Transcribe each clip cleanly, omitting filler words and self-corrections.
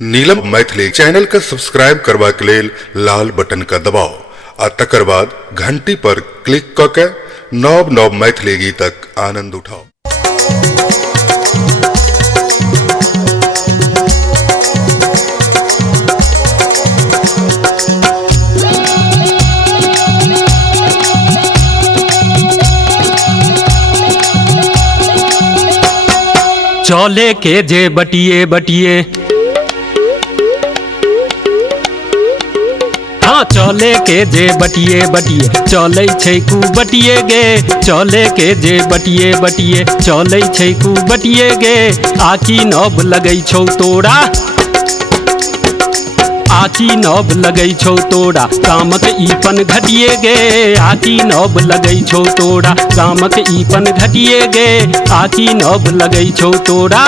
नीलम Maithili channel का subscribe करबा के लेल लाल बटन का दबाओ आ तकर बाद घंटी पर क्लिक क के नव नव मैथिली गीतक आनंद उठाओ। चले के जे बटिए बटिए, हाँ चले के जे बटिए बटिए, चले छै कु बटिए गे। चले के जे बटिए बटिए, चले छै कु बटिए गे। आकी नब लगै छौ तोरा, आकी नब लगै छौ तोरा, गामक ईपन घटिए गे। आकी नब लगै छौ तोरा, गामक ईपन घटिए गे। आकी नब लगै छौ तोरा।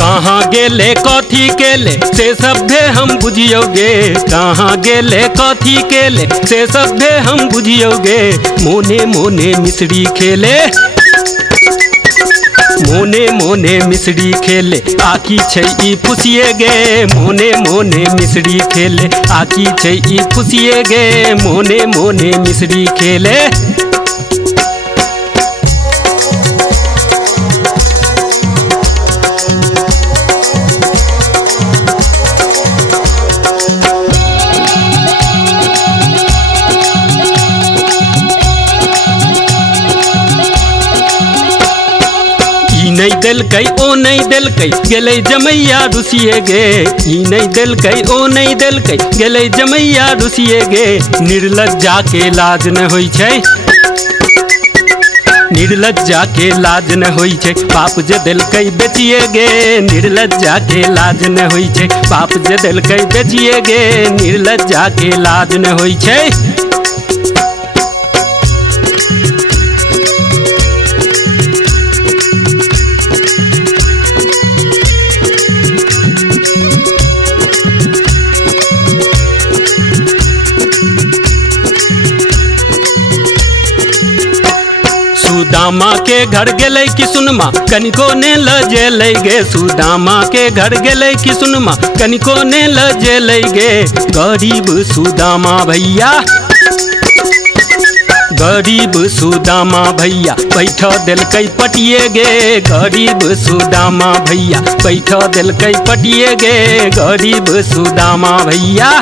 कहाँ गेले कथी केले से सभे हम बुझियोगे। कहाँ गेले कथी केले से सभे हम बुझियोगे। मोने मोने मिश्री खेले, मोने मोने मिश्री खेले, आकी छै ई फुसिए गे। मोने मोने मिश्री खेले, आकी छै ई फुसिए गे। मोने मोने मिश्री खेले। नहीं देलकै ओ नहीं देलकै, गेलै जमैया रुसिए गे। ई नहीं देलकै ओ नहीं देलकै, गेलै जमैया रुसिए गे। निर्लज्जा के लाज न होइ छै, निर्लज्जा के लाज न होइ छै। बाप जे देलकै बेचिए गे। निर्लज्जा के लाज न होइ छै, बाप जे देलकै बेचिए गे। निर्लज्जा के लाज न होइ छै। सुदामा के घर गेलै कि सुनमा, कनिको ने लजेलै गे। सुदामा के घर गेलै कि सुनमा, कनिको ने लजेलै गे। गरीब सुदामा भैया, गरीब सुदामा भैया, बैठ देलकै पटिए गे। गरीब सुदामा भैया, बैठ देलकै पटिए गे। गरीब सुदामा भैया।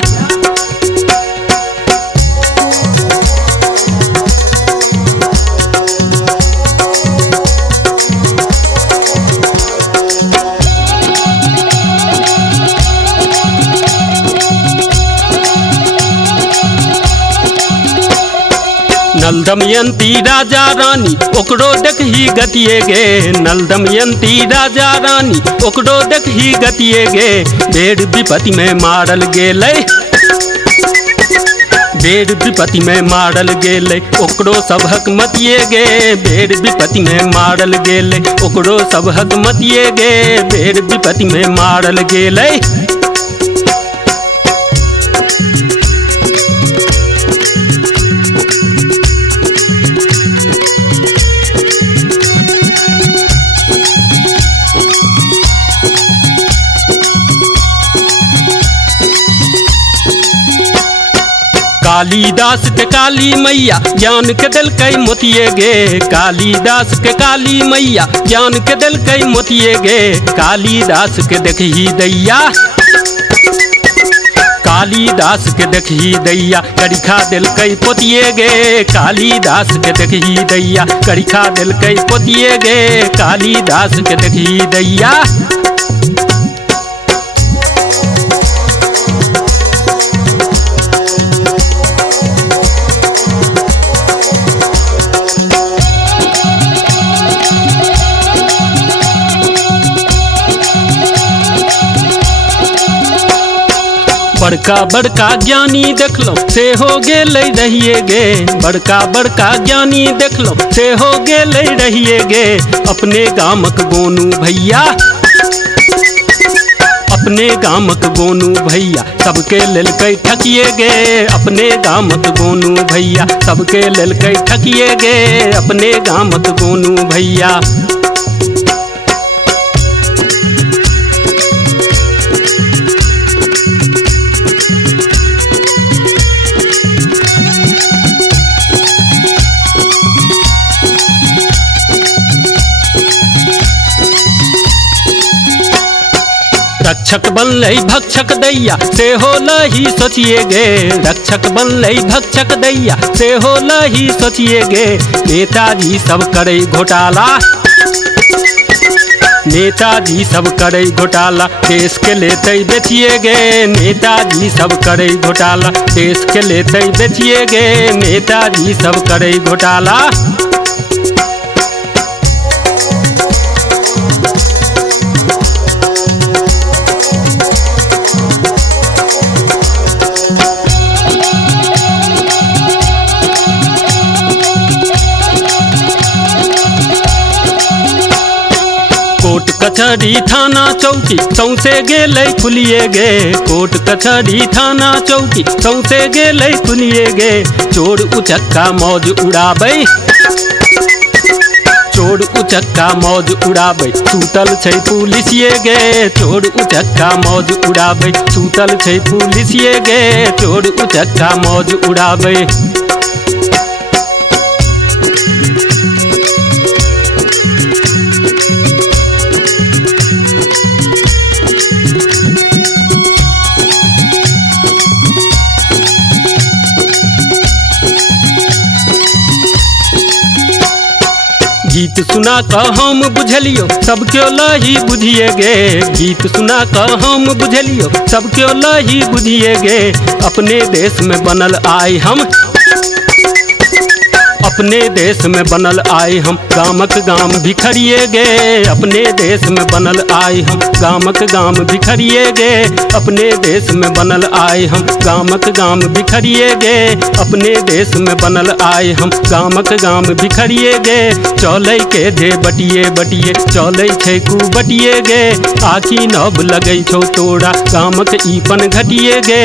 नल दमयंती राजा रानी, ओकरो देखही गतिए गे। नल दमयंती राजा रानी, ओकरो देखही गतिए गे। बेर विपत्ति में मारल गेलै, बेर विपत्ति में मारल गेलै, ओकरो सबहक मतिए गे। बेर विपत्ति में मारल गेलै, ओकरो सबहक मतिए गे। बेर विपत्ति में मारल गेलै। कालिदास के काली मैया, ज्ञान के देलकै मोतिए गे। कालिदास के काली मैया, ज्ञान के देलकै मोतिए गे। कालिदास के देखही दैया, कालिदास के देखही दैया, करिखा देलकै पोतिए गे। कालिदास के देखही दैया, करिखा देलकै पोतिए गे। कालिदास के देखही दैया। बड़का बड़का ज्ञानी देखलो से हो गेलै रहिए गे, बड़का बड़का ज्ञानी देखलो से हो गेलै रहिए गे। अपने गामक गोनू भैया, अपने गामक गोनू भैया सबके लेलकै ठकिए गे। अपने गामक गोनू भैया सबके लेलकै ठकिए गे। अपने गामक गोनू भैया। रक्षक बनलै भक्षक दैया से होलही सोचिए गे। रक्षक बनलै भक्षक दैया से होलही सोचिए गे। नेताजी सब करे घोटाला, नेताजी सब करे घोटाला देश के लेते बेचिए गे। नेताजी सब करे घोटाला देश के लेते बेचिए गे। नेताजी सब करे घोटाला। कोर्ट कचहरी थाना चौकी सौंसे गेलै खुलिए गे। कोर्ट कचहरी थाना चौकी सौंसे गेलै खुलिए गे। चोर उचक्का मौज उड़ाबै, चोर उचक्का मौज उड़ाबै सुतल छै पुलिसिए गे। चोर उचक्का मौज उड़ाबै सुतल छै पुलिसिए गे। चोर उचक्का मौज उड़ाबै। गीत सुना कऽ हम बुझलियो सब केओ लही बुझिए गे। गीत सुना कऽ हम बुझलियो सब केओ लही बुझिए गे। अपने देश में बनल आइ हम, अपने देश में बनल आइ हम गामक गाम भिखरिए गे। अपने देश में बनल आइ हम गामक गाम भिखरिए गे। अपने देश में बनल आइ हम गामक गाम भिखरिए गे। अपने देश में बनल आइ हम गामक गाम भिखरिए गे। चलै के जे बटिए बटिए चलै छै कु बटिए गे। आखी नब लगै छौ तोरा गामक ईपन घटिए गे।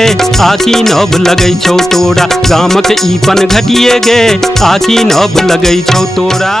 आखी नब लगै छौ तोरा गामक ईपन घटिए गे। आखी नब लगै छौ तोरा।